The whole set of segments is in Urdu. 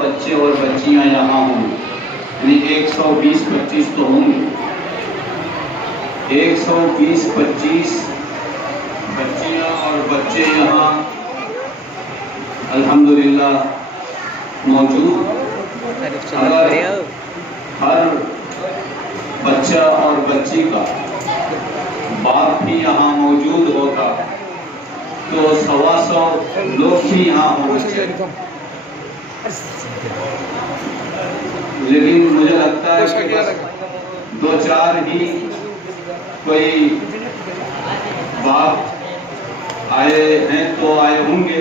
بچے اور بچیاں یہاں ہوں، یعنی 120-25 تو ہوں گے، 120-25 بچیاں اور بچے یہاں الحمدللہ موجود۔ اگر ہر بچہ اور بچی کا باپ بھی یہاں موجود ہوگا تو 125 لوگ بھی یہاں ہوں گے، لیکن مجھے لگتا ہے کہ بس 2-4 ہی کوئی باپ آئے ہیں تو آئے ہوں گے،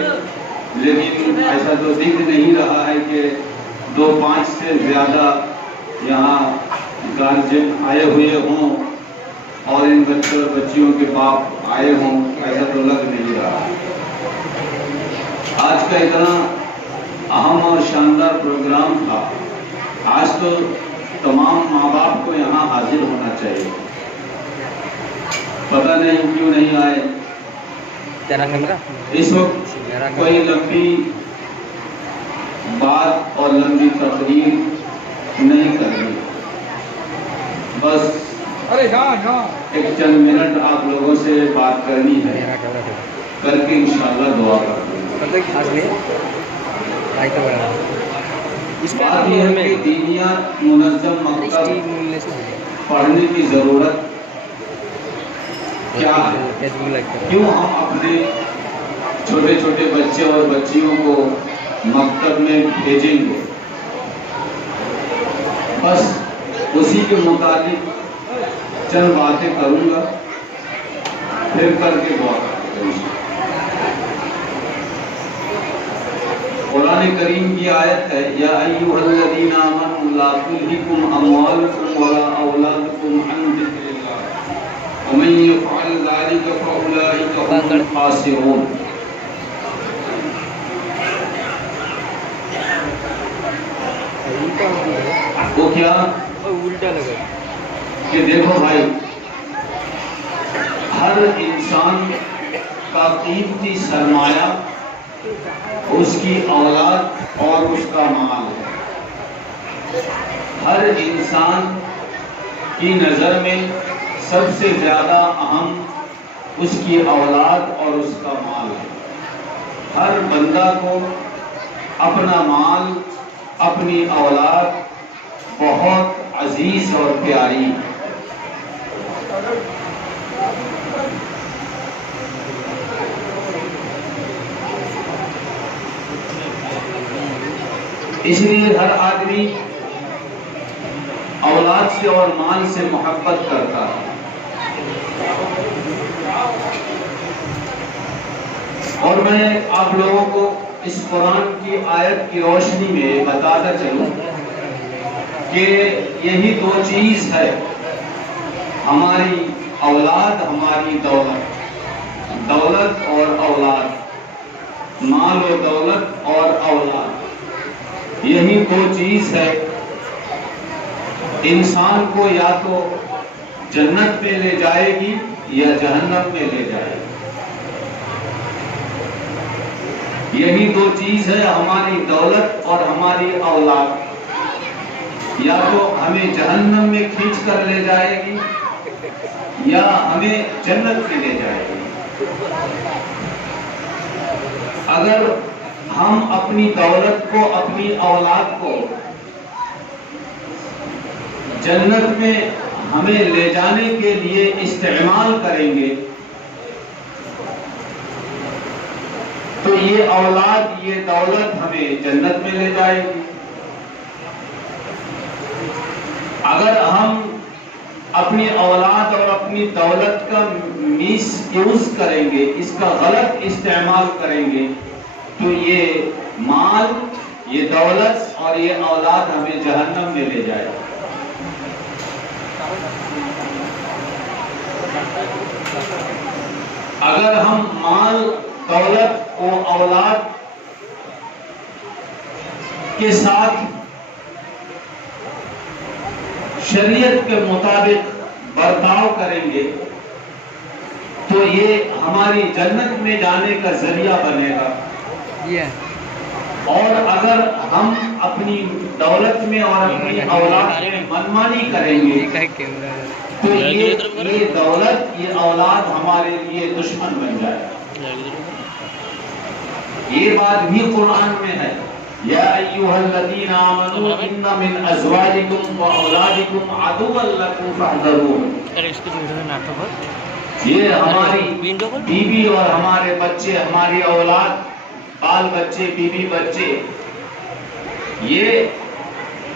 لیکن ایسا تو دکھ نہیں رہا ہے کہ 2-5 سے زیادہ یہاں گارجن آئے ہوئے ہوں اور ان بچوں اور بچیوں کے باپ آئے ہوں، ایسا تو لگ نہیں رہا۔ آج کا اتنا اہم اور شاندار پروگرام تھا، آج تو تمام ماں باپ کو یہاں حاضر ہونا چاہیے، پتہ نہیں کیوں نہیں آئے۔ اس وقت کوئی لمبی بات اور لمبی تقریر نہیں کرنی، بس ایک چند منٹ آپ لوگوں سے بات کرنی ہے، کر کے انشاءاللہ دعا کرتے ہیں۔ بات یہ ہے کہ دینیات منظم مکتب پڑھنے کی ضرورت کیا ہے، کیوں ہم اپنے چھوٹے چھوٹے بچے اور بچیوں کو مکتب میں بھیجیں گے، بس اسی کے مطابق چند باتیں کروں گا، پھر کر کے دعا کروں گا۔ قرآن کریم کی آیت ہے، یا ایھا الذین آمنوا لا تلھکم اموالکم ولا اولادکم عن ذکر اللہ ومن یفعل ذلک فاولئک هم الخاسرون۔ وہ کیا الٹا لگا کہ دیکھو بھائی، ہر انسان کا قیمتی سرمایہ اس کی اولاد اور اس کا مال ہے۔ ہر انسان کی نظر میں سب سے زیادہ اہم اس کی اولاد اور اس کا مال ہے۔ ہر بندہ کو اپنا مال، اپنی اولاد بہت عزیز اور پیاری ہے۔ اس لیے ہر آدمی اولاد سے اور مال سے محبت کرتا ہے، اور میں آپ لوگوں کو اس قرآن کی آیت کی روشنی میں بتاتا چلوں کہ یہی 2 چیز ہے، ہماری اولاد، ہماری دولت، دولت اور اولاد، مال و دولت اور اولاد، یہی 2 چیز ہے انسان کو یا تو جنت میں لے جائے گی یا جہنم میں لے جائے گی۔ یہی 2 چیز ہے، ہماری دولت اور ہماری اولاد، یا تو ہمیں جہنم میں کھینچ کر لے جائے گی یا ہمیں جنت میں لے جائے گی۔ اگر ہم اپنی دولت کو، اپنی اولاد کو جنت میں ہمیں لے جانے کے لیے استعمال کریں گے تو یہ اولاد، یہ دولت ہمیں جنت میں لے جائے گی۔ اگر ہم اپنی اولاد اور اپنی دولت کا مس یوز کریں گے، اس کا غلط استعمال کریں گے تو یہ مال، یہ دولت اور یہ اولاد ہمیں جہنم میں لے جائے گی۔ اگر ہم مال، دولت و اولاد کے ساتھ شریعت کے مطابق برتاؤ کریں گے تو یہ ہماری جنت میں جانے کا ذریعہ بنے گا۔ اور اگر ہم اپنی دولت میں اور اپنی اولاد میں منمانی کریں گے تو یہ دولت یہ اولاد ہمارے لیے دشمن بن جائے. یہ بات بھی قرآن میں ہے. یا ایھا الذین آمنوا ان من ازواجکم واولادکم عدوا لکم فاحذروہ. یہ ہماری بیوی اور ہمارے بچے، ہماری اولاد، بال بچے، بیوی بچے، یہ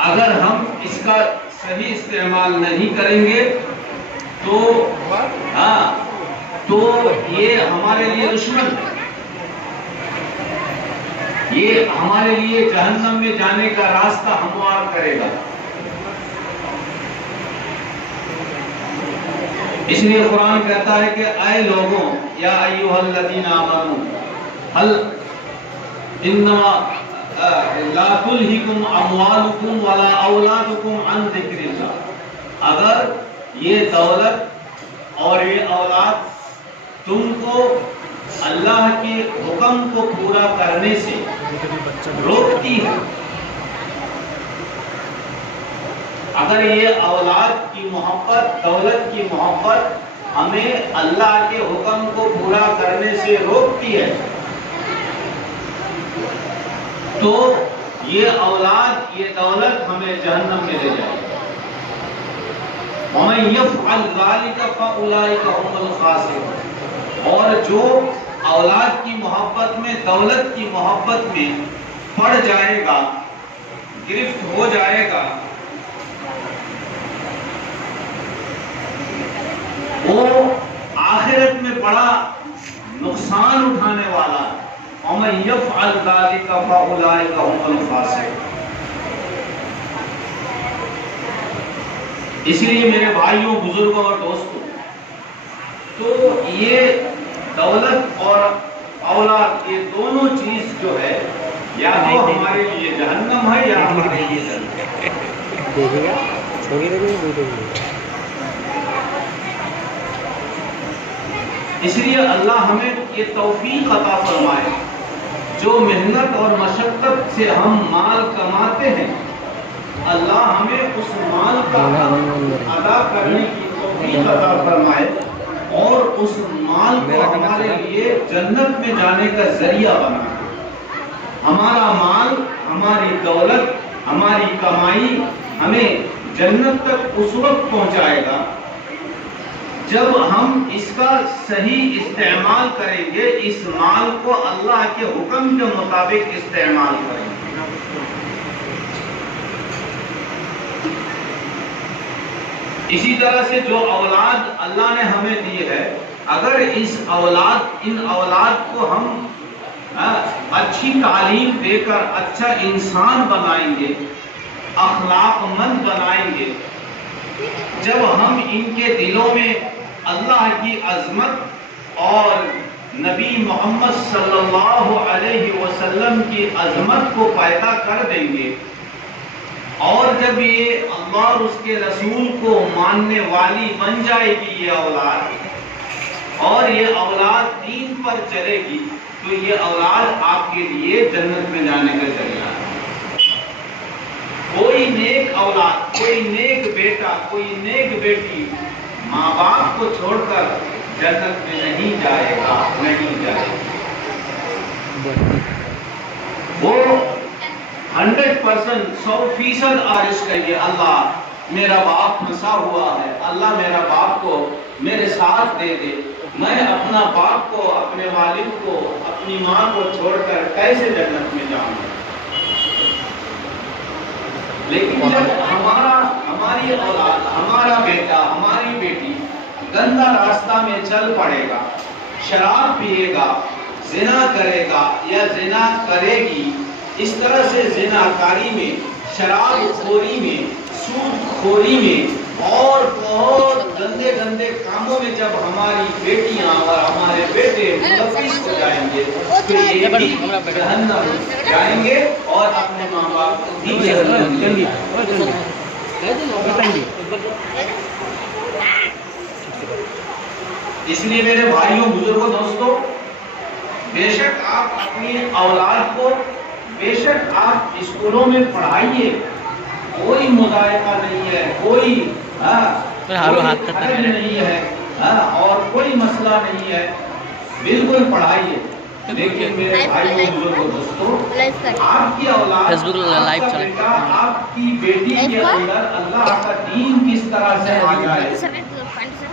اگر ہم اس کا صحیح استعمال نہیں کریں گے تو یہ ہمارے لیے دشمن ہے. یہ ہمارے لیے جہنم میں جانے کا راستہ ہموار کرے گا. اس لیے قرآن کہتا ہے کہ اے لوگوں، یا ایھا الذین آمنوا هل انما لا تلہکم اموالکم ولا اولادکم عن ذکر اللہ. اگر یہ دولت اور یہ اولاد تم کو اللہ کے حکم کو پورا کرنے سے روکتی ہے، اگر یہ اولاد کی محبت، دولت کی محبت ہمیں اللہ کے حکم کو پورا کرنے سے روکتی ہے، تو یہ اولاد، یہ دولت ہمیں جہنم میں لے جائے گی. وَمَن يَفْعَلْ ذَلِكَ فَأُولَٰئِكَ هُمُ الْخَاسِرُونَ. اور جو اولاد کی محبت میں، دولت کی محبت میں پڑ جائے گا، گرفت ہو جائے گا، وہ آخرت میں بڑا نقصان اٹھانے والا ہے. وَمَن يَفْعَلْ ذَلِكَ فَأُولَٰئِكَ هُمُ الْخَاسِرُونَ. اس لیے میرے بھائیوں، بزرگوں اور دوستوں، تو یہ دولت اور اولاد، یہ دونوں چیز جو ہے، یا تو ہمارے لیے جہنم ہے یا ہمارے لیے جنت. اس لیے اللہ ہمیں یہ توفیق عطا فرمائے. جو محنت اور مشقت سے ہم مال کماتے ہیں، اللہ ہمیں اس مال کا ادا کرنے کی توفیق عطا فرمائے اور اس مال کو ہمارے لیے جنت میں جانے کا ذریعہ بنائے. ہمارا مال، ہماری دولت، ہماری کمائی ہمیں جنت تک اس وقت پہنچائے گا جب ہم اس کا صحیح استعمال کریں گے، اس مال کو اللہ کے حکم کے مطابق استعمال کریں گے. اسی طرح سے جو اولاد اللہ نے ہمیں دی ہے، اگر ان اولاد کو ہم اچھی تعلیم دے کر اچھا انسان بنائیں گے، اخلاق مند بنائیں گے، جب ہم ان کے دلوں میں اللہ کی عظمت اور نبی محمد صلی اللہ علیہ وسلم کی عظمت کو پیدا کر دیں گے، اور جب یہ اللہ اور اس کے رسول کو ماننے والی بن جائے گی یہ اولاد، اور یہ اولاد دین پر چلے گی، تو یہ اولاد آپ کے لیے جنت میں جانے کا ذریعہ ہے. کوئی نیک اولاد، کوئی نیک بیٹا، کوئی نیک بیٹی ماں باپ کو چھوڑ کر جنت میں نہیں جائے گا، نہیں جائے گا. وہ 100%، 100% عارض کریے، اللہ میرا باپ پھنسا ہوا ہے، اللہ میرا باپ کو میرے ساتھ دے دے، میں اپنا باپ کو، اپنے والد کو، اپنی ماں کو چھوڑ کر کیسے جنت میں جاؤں گا. لیکن جب ہماری اولاد، ہمارا بیٹا، ہماری بیٹی گندا راستہ میں چل پڑے گا، شراب پیے گا، زنا کرے گا یا زنا کرے گی، اس طرح سے زنا کاری میں، شراب خوری میں، سود خوری میں اور بہت گندے گندے کاموں میں جب ہماری بیٹیاں اور ہمارے بیٹے ملوث ہو جائیں گے، تو یہ بھی جہنم جائیں گے اور اپنے ماں باپ کو بھی جہنم دیں گے. اس لیے میرے بھائیوں، بزرگوں، دوستوں، بے شک آپ اپنی اولاد کو بے شک آپ اسکولوں میں پڑھائیے، کوئی مذائقہ نہیں ہے، کوئی حرج نہیں ہے اور کوئی مسئلہ نہیں ہے، بالکل پڑھائیے. لیکن میرے بھائیوں بزرگوں دوستوں، آپ کی اولاد، آپ کا بیٹا، آپ کی بیٹی کے اندر اللہ کا دین کس طرح سے آ جائے،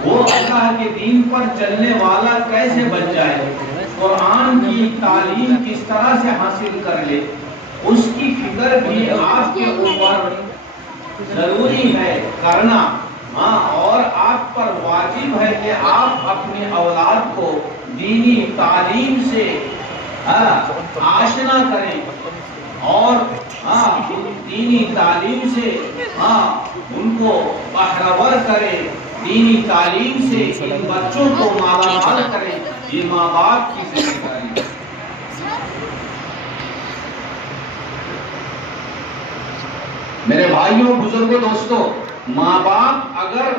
وہ اللہ کے دین پر چلنے والا کیسے بن جائے، قرآن کی تعلیم کس طرح سے حاصل کر لے، اس کی فکر بھی آپ کے اوپر ضروری ہے کرنا. اور آپ پر واجب ہے کہ آپ اپنے اولاد کو دینی تعلیم سے آشنا کریں اور دینی تعلیم سے ان کو بہرور کریں، دینی تعلیم سے ان بچوں کو مالا مال کریں. یہ ماں باپ کی ذمہ داری ہے. میرے بھائیوں بزرگوں دوستوں، ماں باپ اگر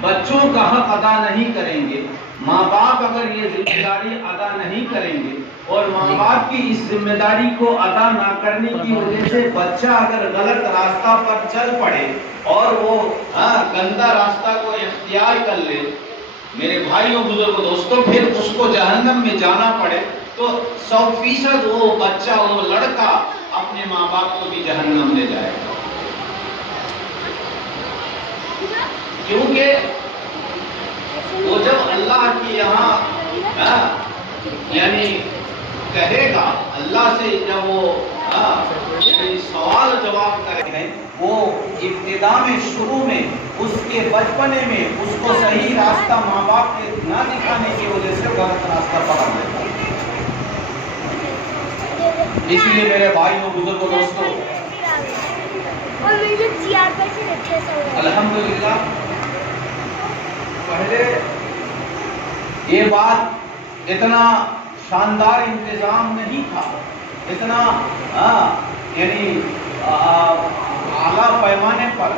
بچوں کا حق ادا نہیں کریں گے، ماں باپ اگر یہ ذمہ داری ادا نہیں کریں گے اور ماں باپ کی اس ذمہ داری کو ادا نہ کرنے کی وجہ سے بچہ اگر غلط راستہ پر چل پڑے اور وہ گندا راستہ کو اختیار کر لے، میرے بھائیوں بزرگوں دوستوں، پھر اس کو جہنم میں جانا پڑے تو 100% وہ بچہ، وہ لڑکا اپنے ماں باپ کو بھی جہنم لے جائے گا. کیونکہ وہ جب اللہ کی یہاں یعنی کہے گا، اللہ سے جب وہ سوال جواب کرے ہیں، وہ ابتدا میں شروع میں اس کے بچپنے میں اس کو صحیح راستہ ماں باپ کے نہ دکھانے کی وجہ سے غلط راستہ پکڑ لیتا ہے. اس لیے میرے بھائیوں بزرگوں دوستوں، الحمدللہ پہلے یہ بات اتنا شاندار انتظام نہیں تھا، اتنا یعنی اعلیٰ پیمانے پر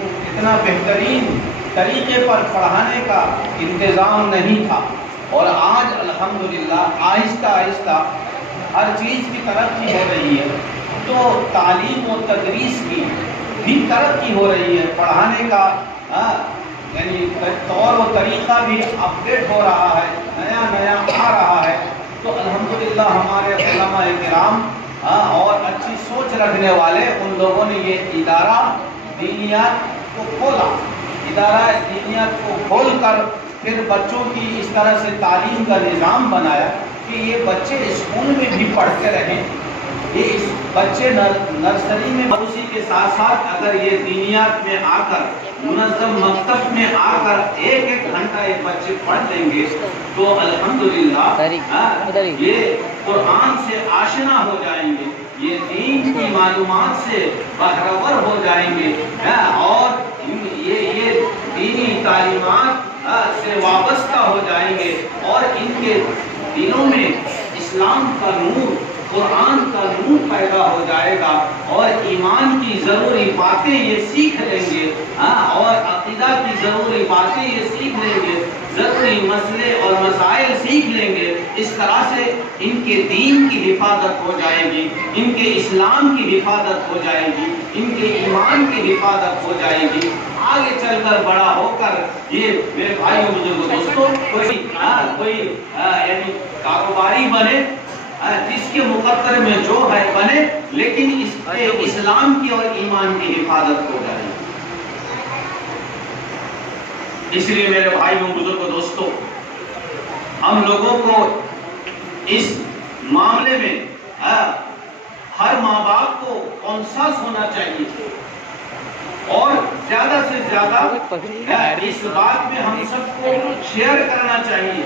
اتنا بہترین طریقے پر پڑھانے کا انتظام نہیں تھا. اور آج الحمدللہ آہستہ آہستہ ہر چیز کی ترقی ہو رہی ہے، تو تعلیم و تدریس کی بھی ترقی ہو رہی ہے، پڑھانے کا یعنی طور و طریقہ بھی اپڈیٹ ہو رہا ہے، نیا نیا آ رہا ہے. تو الحمدللہ ہمارے علماء کرام اور اچھی سوچ رکھنے والے ان لوگوں نے یہ ادارہ دینیات کو کھولا، ادارہ دینیات کو کھول کر پھر بچوں کی اس طرح سے تعلیم کا نظام بنایا کہ یہ بچے اسکول میں بھی پڑھتے رہیں. یہ بچے نرسری میں اسی کے ساتھ ساتھ اگر یہ دینیات میں آ کر منظم مکتب میں آ کر ایک گھنٹہ ایک بچے پڑھ لیں گے تو الحمدللہ یہ قرآن سے آشنا ہو جائیں گے، یہ دین کی معلومات سے بہرور ہو جائیں گے اور یہ دینی تعلیمات سے وابستہ ہو جائیں گے اور ان کے دلوں میں اسلام کا نور، قرآن کا نور پیدا ہو جائے گا اور ایمان کی ضروری باتیں یہ سیکھ لیں گے اور عقیدہ کی ضروری باتیں یہ سیکھ لیں گے، ضروری مسئلے اور مسائل سیکھ لیں گے. اس طرح سے ان کے دین کی حفاظت ہو جائے گی، ان کے اسلام کی حفاظت ہو جائے گی، ان کے ایمان کی حفاظت ہو جائے گی. آگے چل کر بڑا ہو کر یہ میرے بھائیوں بزرگوں دوستوں کوئی یعنی کاروباری بنے، جس کے مقدر میں جو ہے بنے، لیکن اس کے اسلام کی اور ایمان کی حفاظت ہو جائے. اس لیے میرے بھائیوں بزرگوں دوستوں، ہم لوگوں کو اس معاملے میں ہر ماں باپ کو کانشیس ہونا چاہیے اور زیادہ سے زیادہ اس بات میں ہم سب کو شیئر کرنا چاہیے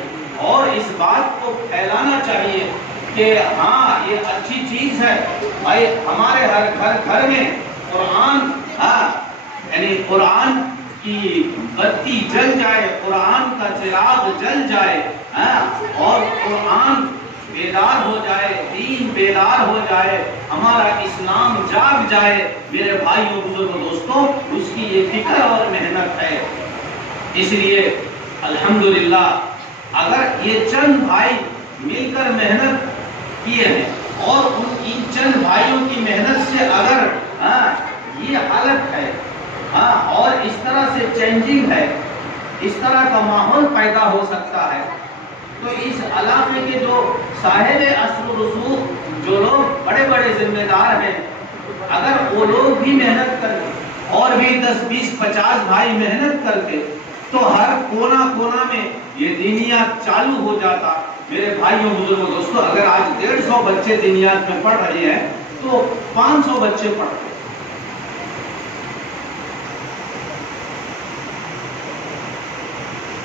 اور اس بات کو پھیلانا چاہیے کہ ہاں یہ اچھی چیز ہے. بھائی ہمارے ہر گھر میں قرآن یعنی قرآن کی بتی جل جائے، قرآن کا چراغ جل جائے اور قرآن بیدار ہو جائے، دین بیدار ہو جائے، ہمارا اسلام جاگ جائے. میرے بھائیوں بزرگوں دوستوں، اس کی یہ فکر اور محنت ہے. اس لیے الحمدللہ اگر یہ چند بھائی مل کر محنت کیے ہیں اور ان چند بھائیوں کی محنت سے اگر یہ حالت ہے اور اس طرح سے چینجنگ ہے، اس طرح کا ماحول پیدا ہو سکتا ہے، تو اس علاقے کے جو صاحب اثر و رسوخ، جو لوگ بڑے بڑے ذمہ دار ہیں، اگر وہ لوگ بھی محنت کرتے اور بھی 10 20 50 بھائی محنت کرتے تو ہر کونا کونا میں یہ دینیات چالو ہو جاتا۔ میرے بھائیوں بزرگوں دوستو، اگر آج 150 بچے دینیات میں پڑھ رہے ہیں تو 500 بچے پڑھتے۔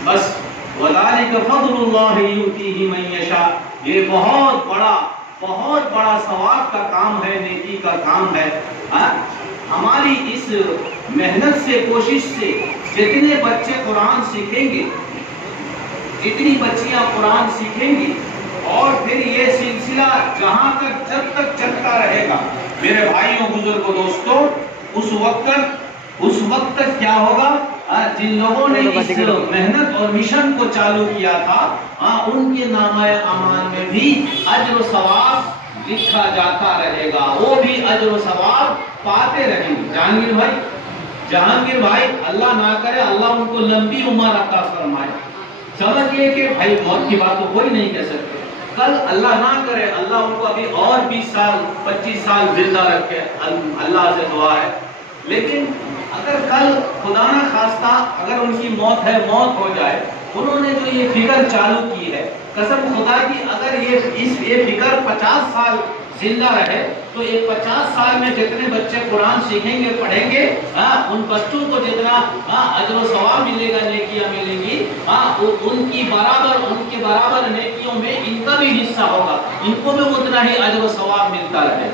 بس وَذَلِكَ فَضْلُ اللَّهِ يُؤْتِيهِ مَن يَشَاءُ، یہ بہت بڑا ثواب کا کام ہے، نیکی کا کام ہے۔ ہماری اس محنت سے، کوشش سے جتنے بچے قرآن سیکھیں گے، جتنی بچیاں قرآن سیکھیں گی، اور پھر یہ سلسلہ جہاں تک جب تک چلتا رہے گا، میرے بھائیوں بزرگوں دوستوں، اس وقت تک کیا ہوگا؟ جن لوگوں نے اس محنت اور مشن کو چالو کیا تھا، ان کے نامہ اعمال میں بھی اجر و ثواب لکھا جاتا رہے گا، وہ بھی اجر و ثواب پاتے رہیں گے۔ جہانگیر بھائی اللہ نہ کرے اللہ ان کو لمبی عمر عطا فرمائے۔ سمجھئے کہ بھائی موت کی بات تو کوئی نہیں کہہ سکتے، کل اللہ نہ کرے اللہ ان کو ابھی اور 20 سال 25 سال زندہ رکھے، اللہ سے دعا ہے۔ لیکن اگر کل خدا نہ خواستہ اگر ان کی موت ہو جائے، انہوں نے جو یہ فکر چالو کی ہے، قسم خدا کی اگر یہ فکر 50 سال زندہ رہے تو یہ 50 سال میں جتنے بچے قرآن سیکھیں گے، پڑھیں گے، ان بچوں کو جتنا اجر و ثواب ملے گا، نیکیاں ملیں گی، ان کے برابر نیکیوں میں ان کا بھی حصہ ہوگا، ان کو بھی اتنا ہی اجر و ثواب ملتا رہے۔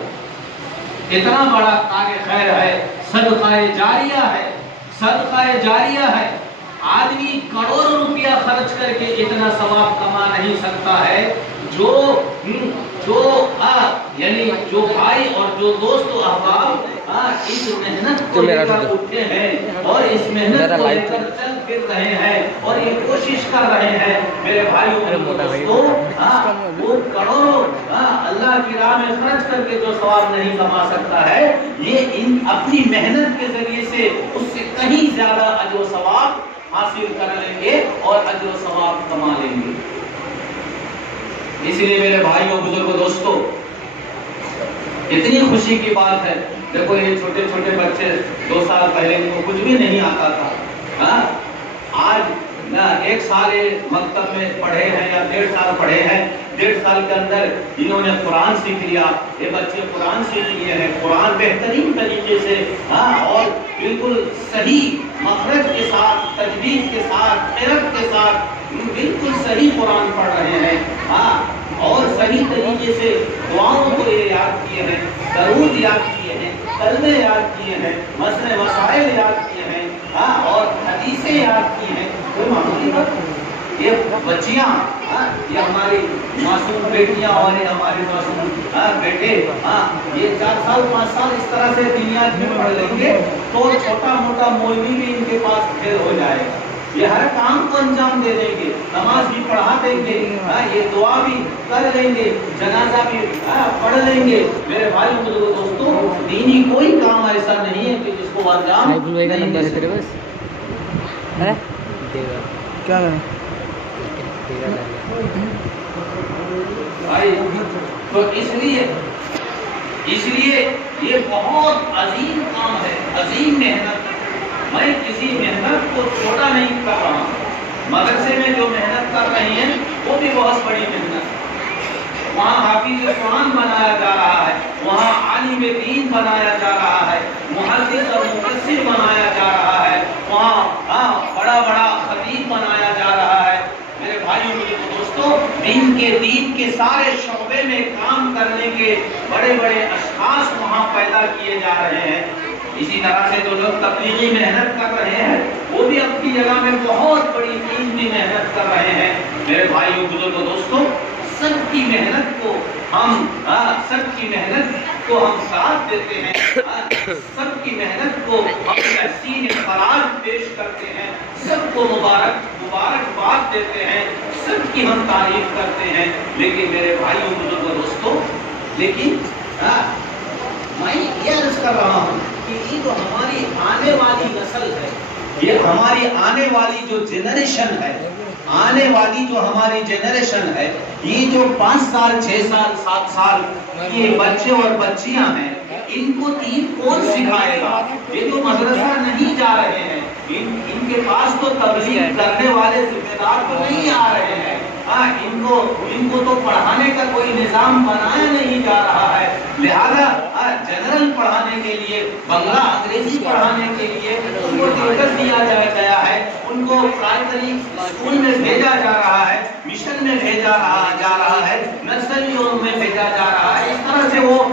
اتنا بڑا کار خیر ہے، صدقہ جاریہ ہے۔ آدمی کروڑوں روپیہ خرچ کر کے اتنا ثواب کما نہیں سکتا ہے، یعنی جو بھائی اور جو دوست و احباب اس محنت کو لے کر اٹھے ہیں اور اس محنت کو لے کر چل پھر رہے ہیں اور یہ کوشش کر رہے ہیں، میرے بھائیوں دوستوں، وہ کروڑوں اللہ کی راہ میں خرچ کر کے جو ثواب نہیں کما سکتا ہے، یہ اپنی محنت کے ذریعے سے اس سے کہیں زیادہ اجر و ثواب حاصل کر لیں گے اور اجر و ثواب کما لیں گے۔ اس لیے میرے بھائیوں بزرگوں دوستوں، اتنی خوشی کی بات ہے، دیکھو یہ چھوٹے چھوٹے بچے 2 سال پہلے ان کو کچھ بھی نہیں آتا تھا، آج 1 سال مکتب میں پڑھے ہیں یا 1.5 سال پڑھے ہیں، 1.5 سال کے اندر انہوں نے قرآن سیکھ لیا، یہ بچے قرآن سیکھ لیے ہیں، قرآن بہترین طریقے سے اور بالکل صحیح مخرج کے ساتھ، تجوید کے ساتھ، قرأت کے ساتھ بالکل صحیح قرآن پڑھ رہے ہیں، اور صحیح طریقے سے دعاؤں کو یہ یاد کیے ہیں، درود یاد کیے ہیں، کلمے یاد کیے ہیں، مسئلے مسائل یاد کیے ہیں، اور حدیثیں یاد کی ہیں۔ کوئی معمولی بات، یہ بچیاں، یہ ہماری معصوم بیٹیاں اور یہ ہمارے معصوم بیٹے، یہ 4 سال 5 سال اس طرح سے دنیا میں پڑھ لیں گے تو چھوٹا موٹا مولوی بھی ان کے پاس پھر ہو جائے گا، یہ ہر کام کو انجام دے دیں گے، نماز بھی پڑھا دیں گے، یہ دعا بھی کر لیں گے، جنازہ بھی پڑھ لیں گے۔ میرے بھائیوں بزرگوں دوستوں، دینی کوئی کام ایسا نہیں ہے کہ جس کو انجام نہیں دے سکتے۔ کیا کریں بھائی، تو اس لیے یہ بہت عظیم کام ہے، عظیم محنت۔ میں کسی محنت کو چھوٹا نہیں کر رہا ہوں، مدرسے میں جو محنت کر رہے ہیں وہ بھی بہت بڑی محنت ہے۔ وہاں حافظ قرآن بنایا جا رہا ہے، وہاں عالم دین بنایا جا رہا ہے، محدث اور مفسر بنایا جا رہا ہے، وہاں بڑا خطیب بنایا جا رہا ہے۔ میرے بھائیوں میرے دوستوں، دین کے سارے شعبے میں کام کرنے کے بڑے اشخاص وہاں پیدا کیے جا رہے ہیں۔ اسی طرح سے جو لوگ تبلیغی محنت کر رہے ہیں وہ بھی اپنی جگہ میں بہت بڑی قیمتی محنت کر رہے ہیں۔ میرے بھائیوں بزرگوں دوستوں، سب کی محنت کو ہم ساتھ دیتے ہیں، سب کی محنت کو ہم تحسین خراج پیش کرتے ہیں، سب کو مبارکباد دیتے ہیں، سب کی ہم تعریف کرتے ہیں۔ لیکن میرے بھائیوں بزرگوں دوستوں، لیکن میں یہ عرض کر رہا ہوں کہ یہ جو ہماری آنے والی نسل ہے، یہ ہماری آنے والی جو جنریشن ہے، آنے والی جو ہماری جنریشن ہے، یہ جو 5 سال 6 سال 7 سال یہ بچے اور بچیاں ہیں، ان کو دین کون سکھائے گا؟ یہ تو مدرسہ نہیں جا رہے ہیں، ان کے پاس تو تبلیغ کرنے والے ذمہ دار تو نہیں آ رہے ہیں، ان کو تو پڑھانے کا کوئی نظام بنایا نہیں جا رہا ہے، لہذا جنرل پڑھانے کے لیے، بنگلہ انگریزی پڑھانے کے لیے ان کو ٹکٹ دیا گیا ہے، ان کو پرائمری اسکول میں بھیجا جا رہا ہے، مشن میں بھیجا جا رہا ہے، نرسریوں میں بھیجا جا رہا ہے، اس طرح سے وہ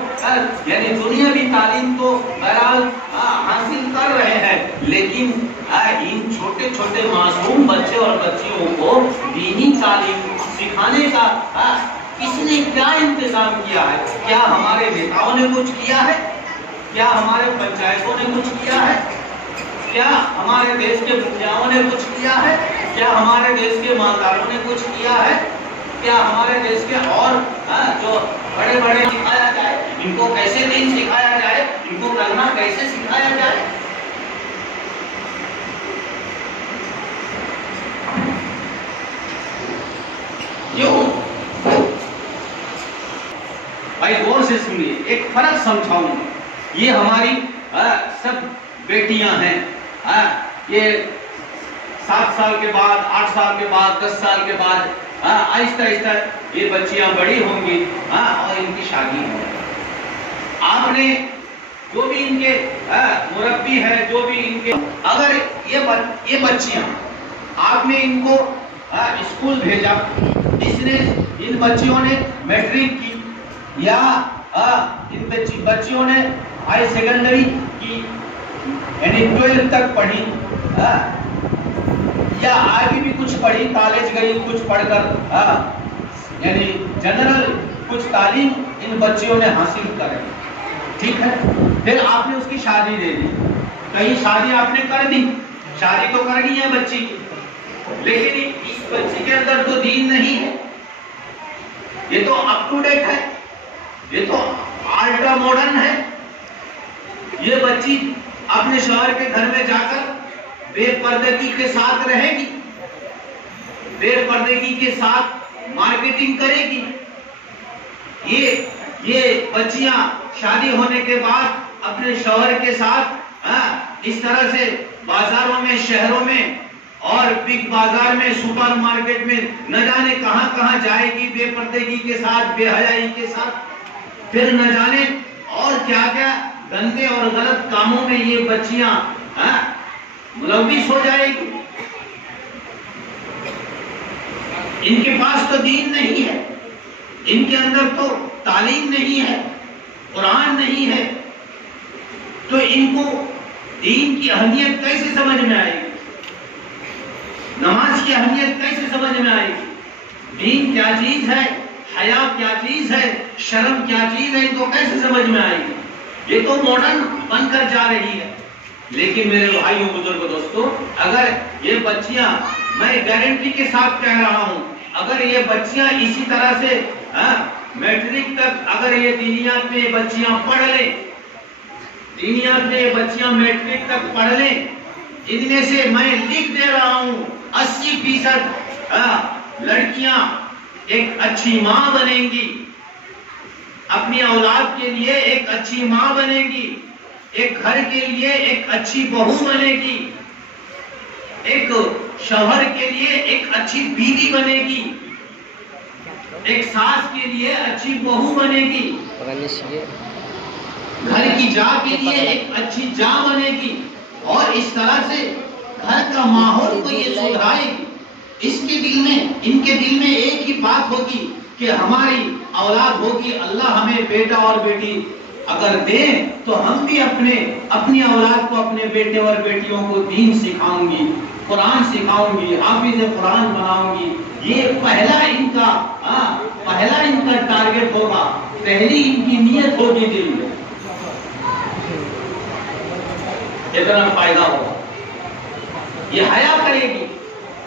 یعنی دنیاوی تعلیم تو بہرحال حاصل کر رہے ہیں، لیکن ان چھوٹے چھوٹے معصوم بچے اور بچیوں کو دینی تعلیم سکھانے کا کس نے کیا انتظام کیا ہے؟ کیا ہمارے نیتاؤں نے کچھ کیا ہے؟ کیا ہمارے پنچایتوں نے کچھ کیا ہے؟ کیا ہمارے دیش کے مکھیاؤں نے کچھ کیا ہے؟ کیا ہمارے دیش کے مالداروں نے کچھ کیا ہے؟ کیا ہمارے دیش کے اور جو بڑے بڑے سکھایا جائے، ان کو کیسے دین سکھایا جائے، ان کو کلمہ کیسے سکھایا جائے؟ بھائی غور سے سنیے، ایک فرق سمجھاؤں گا، یہ ہماری سب بیٹیاں ہیں، یہ 7 سال کے بعد 8 سال کے بعد 10 سال کے بعد آہستہ آہستہ یہ بچیاں بڑی ہوں گی اور ان کی شادی ہوگی۔ آپ نے جو بھی ان کے مربی ہے، جو بھی ان کے، اگر یہ بچیاں آپ نے ان کو اسکول بھیجا، ان بچیوں نے میٹرک کی یا ان بچیوں نے ہائی سیکنڈری کی یعنی 12 تک پڑھی یا آگے بھی کچھ پڑھی، کالج گئی کچھ پڑھ کر یعنی جنرل کچھ تعلیم ان بچیوں نے حاصل کری، ٹھیک ہے، پھر آپ نے اس کی شادی دے دی، کہیں شادی آپ نے کر دی، شادی تو کرنی ہے بچی کی، لیکن اس بچی کے اندر تو دین نہیں ہے، یہ تو اپ ٹو ڈیٹ ہے، یہ تو الٹرا ماڈرن ہے، یہ بچی اپنے شوہر کے گھر میں جا کر بے پردگی کے ساتھ رہے گی، بے پردگی کے ساتھ مارکیٹنگ کرے گی، یہ بچیاں شادی ہونے کے بعد اپنے شوہر کے ساتھ اس طرح سے بازاروں میں، شہروں میں اور بگ بازار میں، سپر مارکیٹ میں نہ جانے کہاں کہاں جائے گی، بے پردگی کے ساتھ، بے حیائی کے ساتھ، پھر نہ جانے اور کیا کیا گندے اور غلط کاموں میں یہ بچیاں ملوث ہو جائے گی۔ ان کے پاس تو دین نہیں ہے، ان کے اندر تو تعلیم نہیں ہے، قرآن نہیں ہے، تو ان کو دین کی اہمیت کیسے سمجھ میں آئے گی؟ نماز کی اہمیت کیسے سمجھ میں آئے گی؟ دین کیا چیز ہے، حیا کیا چیز ہے، شرم کیا چیز ہے، ان کو کیسے سمجھ میں آئے گی؟ یہ تو ماڈرن بن کر جا رہی ہے۔ لیکن میرے بھائیوں بزرگوں دوستوں، اگر یہ بچیاں، میں گارنٹی کے ساتھ کہہ رہا ہوں، اگر یہ بچیاں اسی طرح سے میٹرک تک اگر یہ دینیات میں بچیاں پڑھ لیں، دینیات میں بچیاں میٹرک تک پڑھ لیں، ان میں سے میں لکھ دے رہا ہوں 80% لڑکیاں ایک اچھی ماں بنیں گی، اپنی اولاد کے لیے ایک اچھی ماں بنے گی، ایک گھر کے لیے ایک اچھی بہو بنے گی، ایک شوہر کے لیے ایک اچھی بیوی بنے گی، ایک ساس کے لیے اچھی بہو بنے گی، گھر کی جا کے لیے ایک اچھی جا بنے گی، اور اس طرح سے گھر کا ماحول کو یہ سدھارے گی۔ اس کے دل میں، ان کے دل میں ایک ہی بات ہوگی کہ ہماری اولاد ہوگی، اللہ ہمیں بیٹا اور بیٹی اگر دیں تو ہم بھی اپنی اولاد کو، اپنے بیٹے اور بیٹیوں کو دین سکھاؤں گی، قرآن سکھاؤں گی، حافظ قرآن بناؤں گی۔ یہ پہلا ان کا ٹارگٹ ہوگا، پہلی ان کی نیت ہوگی دل میں، اتنا فائدہ ہوگا۔ یہ حیا کرے گی،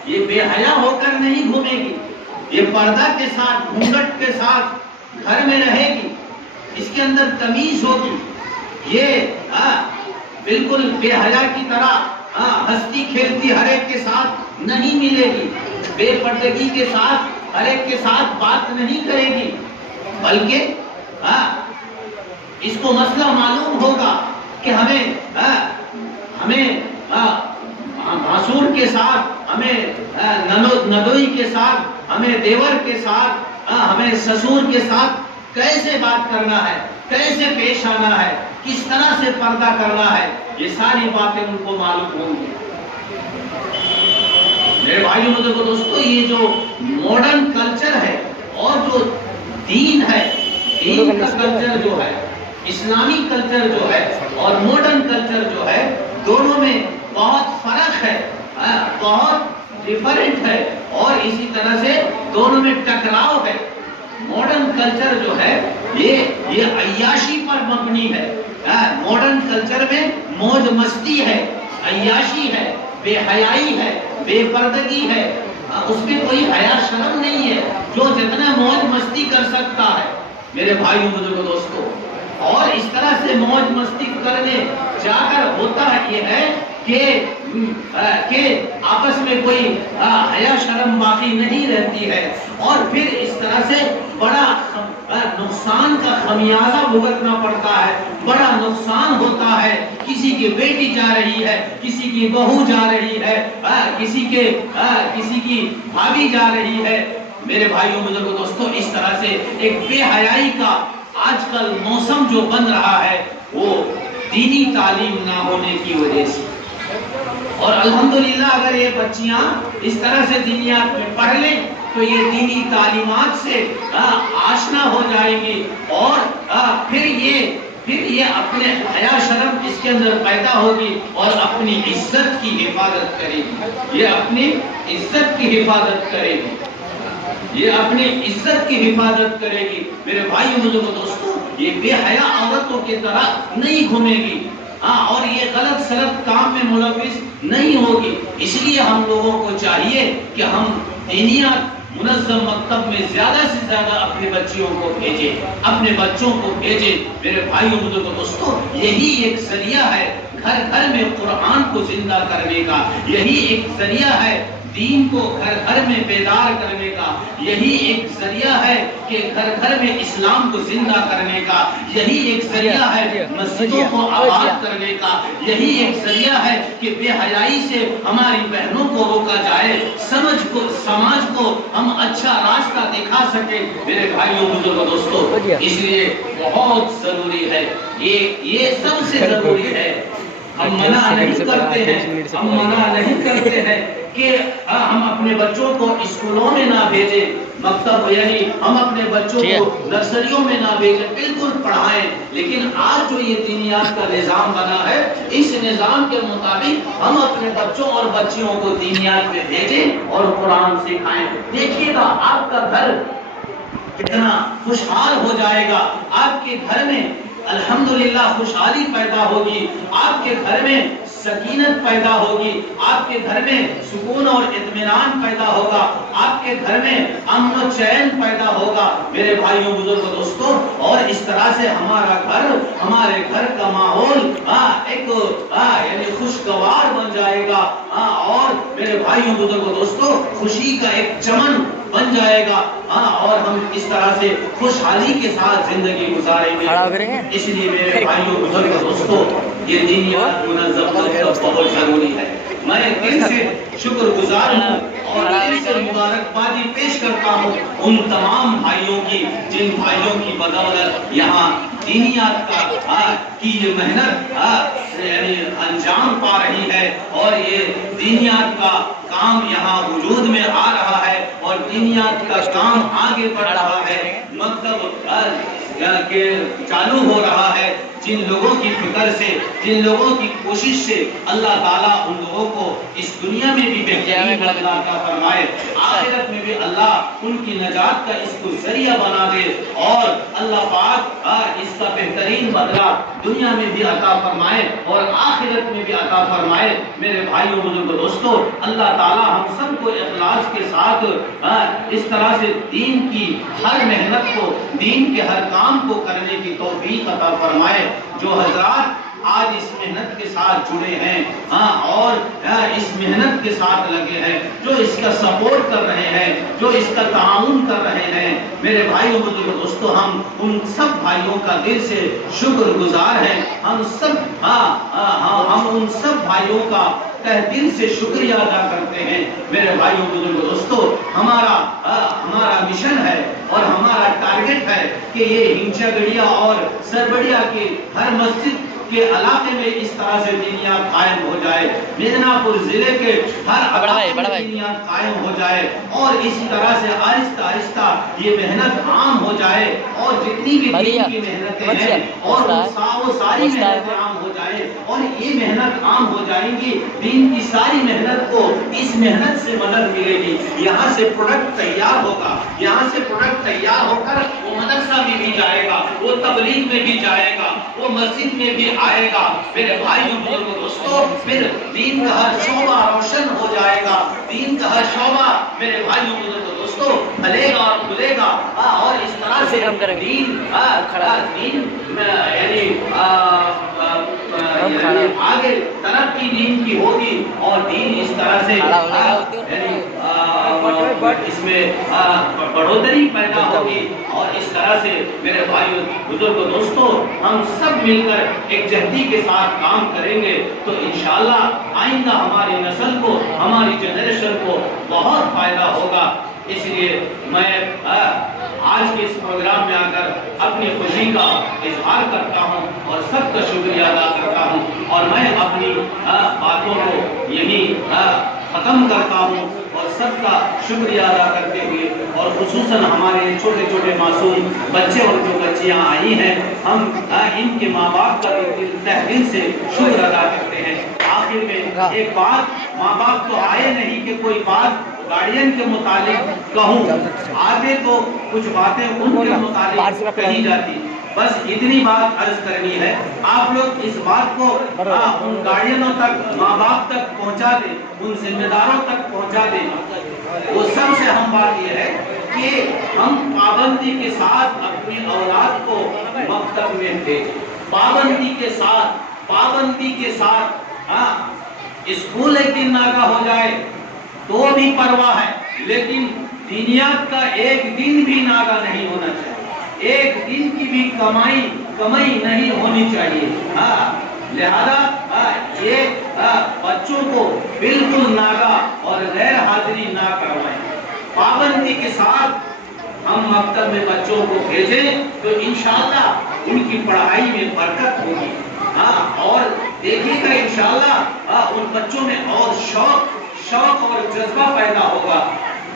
یہ بے حیا ہو کر نہیں گھومے گی، یہ پردہ کے ساتھ، گھونگھٹ کے ساتھ گھر میں رہے گی، اس کے اندر تمیز ہوگی، یہ بالکل بے حیا کی طرح ہستی کھیلتی ہر ایک کے ساتھ نہیں ملے گی، بے پردگی کے ساتھ ہر ایک کے ساتھ بات نہیں کرے گی، بلکہ اس کو مسئلہ معلوم ہوگا کہ ہمیں بھاسور کے ساتھ، ہمیں ندوئی کے ساتھ، ہمیں دیور کے ساتھ، ہمیں سسور کے ساتھ کیسے بات کرنا ہے، کیسے پیش آنا ہے، کس طرح سے پردہ کرنا ہے، یہ ساری باتیں ان کو معلوم ہوں گی۔ میرے بھائیوں بزرگوں دوستو، یہ جو ماڈرن کلچر ہے اور جو دین ہے، دین کا کلچر جو ہے، اسلامی کلچر جو ہے اور ماڈرن کلچر جو ہے، دونوں میں بہت فرق ہے، بہت ڈیفرنٹ ہے، اور اسی طرح سے دونوں میں ٹکراؤ ہے۔ ماڈرن کلچر جو ہے یہ عیاشی پر مبنی ہے۔ ماڈرن کلچر میں موج مستی ہے، عیاشی ہے، بے حیائی ہے، بے پردگی ہے، اس میں کوئی حیا شرم نہیں ہے، جو جتنا موج مستی کر سکتا ہے۔ میرے بھائیوں بزرگوں دوستو، اور اس طرح سے موج مستی کرنے جا کر ہوتا یہ ہے کہ آپس میں کوئی حیا شرم باقی نہیں رہتی ہے، اور پھر اس طرح سے بڑا نقصان کا خمیازہ بھگتنا پڑتا ہے، بڑا نقصان ہوتا ہے۔ کسی کی بیٹی جا رہی ہے، کسی کی بہو جا رہی ہے، کسی کی بھابھی جا رہی ہے۔ میرے بھائیوں بزرگوں دوستو، اس طرح سے ایک بے حیائی کا آج کل موسم جو بن رہا ہے، وہ دینی تعلیم نہ ہونے کی وجہ سے۔ اور الحمدللہ اگر یہ بچیاں اس طرح سے دینیات میں پڑھ لیں تو یہ دینی تعلیمات سے آشنا ہو جائیں گی، اور پھر یہ اپنے حیا شرم اس کے اندر پیدا ہوگی اور اپنی عزت کی حفاظت کرے گی، یہ اپنی عزت کی حفاظت کرے گی، یہ اپنی عزت کی حفاظت کرے گی۔ میرے بھائیوں بزرگوں دوستو، یہ بے حیا عورتوں کی طرح نہیں گھومے گی، اور یہ غلط سلط کام میں ملوث نہیں ہوگی۔ اس لیے ہم لوگوں کو چاہیے کہ ہم دینیات منظم مکتب میں زیادہ سے زیادہ اپنے بچیوں کو بھیجیں، اپنے بچوں کو بھیجیں۔ میرے بھائیوں بزرگوں دوستو، یہی ایک ذریعہ ہے گھر گھر میں قرآن کو زندہ کرنے کا، یہی ایک ذریعہ ہے دین کو گھر گھر میں بیدار کرنے کا، یہی ایک ذریعہ ہے کہ گھر گھر میں اسلام کو زندہ کرنے کا، یہی ایک ذریعہ ہے مسجدوں کو آباد کرنے کا، یہی ایک ذریعہ ہے کہ بے حیائی سے ہماری بہنوں کو روکا جائے، سماج کو ہم اچھا راستہ دکھا سکیں۔ میرے بھائیوں بزرگوں دوستو، اس لیے بہت ضروری ہے، یہ سب سے ضروری ہے۔ ہم منع نہیں کرتے ہیں، ہم منع نہیں کرتے ہیں کہ ہم اپنے بچوں کو اسکولوں میں نہ بھیجیں، مکتب یعنی ہم اپنے بچوں کو نرسریوں میں نہ بھیجیں، بالکل پڑھائیں، لیکن آج جو یہ دینیات کا نظام بنا ہے، اس نظام کے مطابق ہم اپنے بچوں اور بچیوں کو دینیات میں بھیجیں اور قرآن سکھائیں۔ دیکھیے گا آپ کا گھر کتنا خوشحال ہو جائے گا، آپ کے گھر میں الحمدللہ خوشحالی پیدا ہوگی، آپ کے گھر میں سکینت پیدا ہوگی، آپ کے گھر میں سکون اور اطمینان پیدا ہوگا، آپ کے گھر میں امن و چین پیدا ہوگا۔ میرے بھائیوں بزرگوں دوستو، اور اس طرح سے ہمارا گھر، ہمارے گھر کا ماحول ایک یعنی خوشگوار بن جائے گا، اور میرے بھائیوں بزرگوں دوستو خوشی کا ایک چمن بن جائے گا، اور ہم اس طرح سے خوشحالی کے ساتھ زندگی گزاریں گے۔ اس لیے میرے بھائیوں بزرگوں دوستو، یہ دینیات منظم بہت ضروری ہے۔ میں دل سے شکر گزار ہوں اور دل سے مبارکبادی پیش کرتا ہوں ان تمام بھائیوں کی، جن بھائیوں کی بدولت یہاں دینیات کی یہ محنت یعنی انجام پا رہی ہے، اور یہ دینیات کا کام یہاں وجود میں آ رہا ہے، اور دینیات کا کام آگے بڑھ رہا ہے، مکتب چالو ہو رہا ہے۔ جن لوگوں کی فکر سے، جن لوگوں کی کوشش سے اللہ تعالیٰ ان لوگوں کو اس دنیا میں بھی بہترین بدلہ عطا فرمائے، آخرت میں بھی اللہ ان کی نجات کا اس کو ذریعہ بنا دے، اور اللہ پاک اس کا بہترین بدلہ دنیا میں بھی عطا فرمائے اور آخرت میں بھی عطا فرمائے۔ میرے بھائیوں بزرگوں دوستوں، اللہ تعالی ہم سب کو اخلاص کے ساتھ اس طرح سے دین کی ہر محنت کو، دین کے ہر کام کو کرنے کی توفیق عطا فرمائے۔ جو حضرات آج اس محنت کے ساتھ جڑے ہیں اور اس محنت کے ساتھ لگے ہیں، جو اس کا سپورٹ کر رہے ہیں، جو اس کا تعاون کر رہے ہیں، میرے بھائیوں بزرگوں دوستوں، ہم ان سب بھائیوں کا دل سے شکر گزار ہیں۔ ہم ان سب بھائیوں کا تہ دل سے شکریہ ادا کرتے ہیں۔ میرے بھائیوں بزرگوں دوستوں، ہمارا مشن ہے اور ہمارا ٹارگٹ ہے کہ یہ ہنچاگڑیا اور سربڑیا کے ہر مسجد کے علاقے میں اس طرح سے دینیات قائم ہو جائے، مدنا پور ضلع کے ہر علاقے میں دینیات قائم ہو جائے، اور اسی طرح سے آہستہ آہستہ یہ محنت عام ہو جائے، اور جتنی بھی دین کی محنتیں ہیں اور وہ ساری محنتیں عام ہو جائیں، اور یہ محنت عام ہو جائیں گی۔ دین کی ساری محنت کو اس محنت سے مدد ملے گی۔ یہاں سے پروڈکٹ تیار ہوگا، یہاں سے پروڈکٹ تیار ہو کر وہ مدرسہ میں بھی جائے گا، وہ تبلیغ میں بھی جائے گا، وہ مسجد میں بھی آئے گا۔ میرے بھائیوں بزرگوں دوستوں، پھر دین کا ہر شعبہ روشن ہو جائے گا، دین کا ہر شعبہ میرے بھائیوں بزرگوں دوستوں پھلے گا اور کھلے گا، اور اس طرح سے دین یعنی آگے ترقی دین کی ہوگی، اور دین اس طرح سے اس میں بڑھوتری پیدا ہوگی، اور اس طرح سے میرے بھائیوں بزرگوں دوستوں ہم سب مل کر ایک جہدی کے ساتھ کام کریں گے تو انشاءاللہ آئندہ ہماری نسل کو، ہماری جنریشن کو بہت فائدہ ہوگا۔ اس لیے میں آج کے اس پروگرام میں آ کر اپنی خوشی کا اظہار کرتا ہوں اور سب کا شکریہ ادا کرتا ہوں، اور میں اپنی باتوں کو یہی ختم کرتا ہوں، اور سب کا شکریہ ادا کرتے ہوئے، اور خصوصاً ہمارے چھوٹے چھوٹے معصوم بچے اور جو بچیاں آئی ہیں، ہم ان کے ماں باپ کا تہ دل سے شکر ادا کرتے ہیں۔ آخر میں ایک بات، ماں باپ تو آئے نہیں کہ کوئی بات گارڈین کے متعلق کہوں، آگے تو کچھ باتیں ان کے متعلق کہی جاتی، بس اتنی بات عرض کرنی ہے۔ آپ لوگ اس بات کو ان گارڈینوں تک، ماں باپ تک پہنچا دیں، ان ذمہ داروں تک پہنچا دیں۔ وہ سب سے اہم بات یہ ہے کہ ہم پابندی کے ساتھ اپنی اولاد کو مکتب میں بھیجیں، پابندی کے ساتھ اسکول ایک دن ناگا ہو جائے تو بھی پرواہ ہے، لیکن دینیات کا ایک دن بھی ناگا نہیں ہونا چاہیے، ایک دن کی بھی کمائی نہیں ہونی چاہیے۔ لہذا یہ بچوں کو بالکل ناگا اور غیر حاضری نہ کروائیں، پابندی کے ساتھ ہم مکتب میں بچوں کو بھیجیں تو انشاءاللہ ان کی پڑھائی میں برکت ہوگی، اور دیکھیے گا انشاءاللہ ان بچوں میں اور شوق اور جذبہ پیدا ہوگا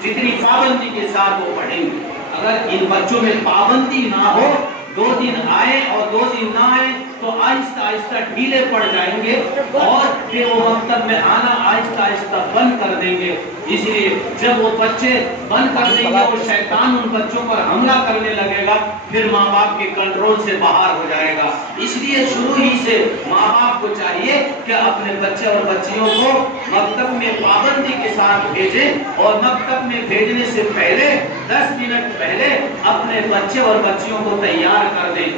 جتنی پابندی کے ساتھ وہ پڑھیں گے۔ اگر ان بچوں میں پابندی نہ ہو، 2 دن آئے اور 2 دن نہ آئے تو آہستہ آہستہ ڈھیلے پڑ جائیں گے، اور پھر وہ مکتب میں آنا آہستہ آہستہ بند کر دیں گے۔ اس لیے جب وہ بچے بند کر دیں گے اور شیطان ان بچوں پر حملہ کرنے لگے گا، پھر ماں باپ کے کنٹرول سے باہر ہو جائے گا۔ اس لیے شروع ہی سے ماں باپ کو چاہیے کہ اپنے بچے اور بچیوں کو مکتب میں پابندی کے ساتھ بھیجیں، اور مکتب میں بھیجنے سے پہلے 10 منٹ پہلے اپنے بچے اور بچیوں کو تیار کر دیں۔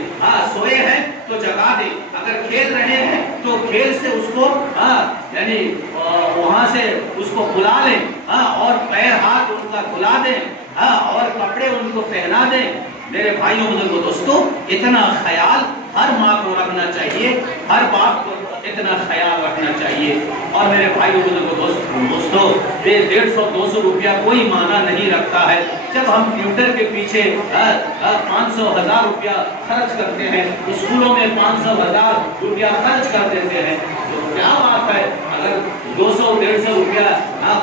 سوئے ہیں تو جگا دیں، اگر کھیل رہے ہیں تو کھیل سے اس کو یعنی وہاں سے اس کو بلا لیں، اور پیر ہاتھ ان کا کھلا دیں، اور کپڑے ان کو پہنا دیں۔ میرے بھائیوں بزرگوں دوستوں، اتنا خیال ہر ماں کو رکھنا چاہیے، ہر باپ کو اتنا خیال رکھنا چاہیے۔ اور میرے بھائیوں بزرگوں دوستوں، 150-200 روپیہ کوئی معنی نہیں رکھتا ہے۔ جب ہم ٹیوٹر کے پیچھے 500-1000 روپیہ خرچ کرتے ہیں، اسکولوں میں 500-1000 روپیہ خرچ کر دیتے ہیں، تو کیا بات ہے اگر 200-150 روپیہ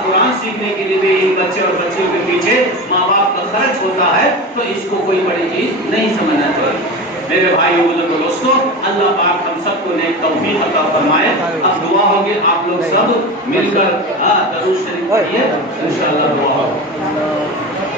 قرآن سیکھنے کے لیے بھی ان بچے اور بچیوں کے پیچھے ماں باپ کا خرچ ہوتا ہے تو اس کو کوئی بڑی چیز نہیں سمجھنا چاہیے۔ میرے بھائیوں بزرگوں دوستوں، اللہ پاک ہم سب کو نیک توفیق عطا فرمائے۔ اب دعا ہوگی، آپ لوگ سب مل کر درود شریف پڑھیے، انشاءاللہ دعا ہوگی۔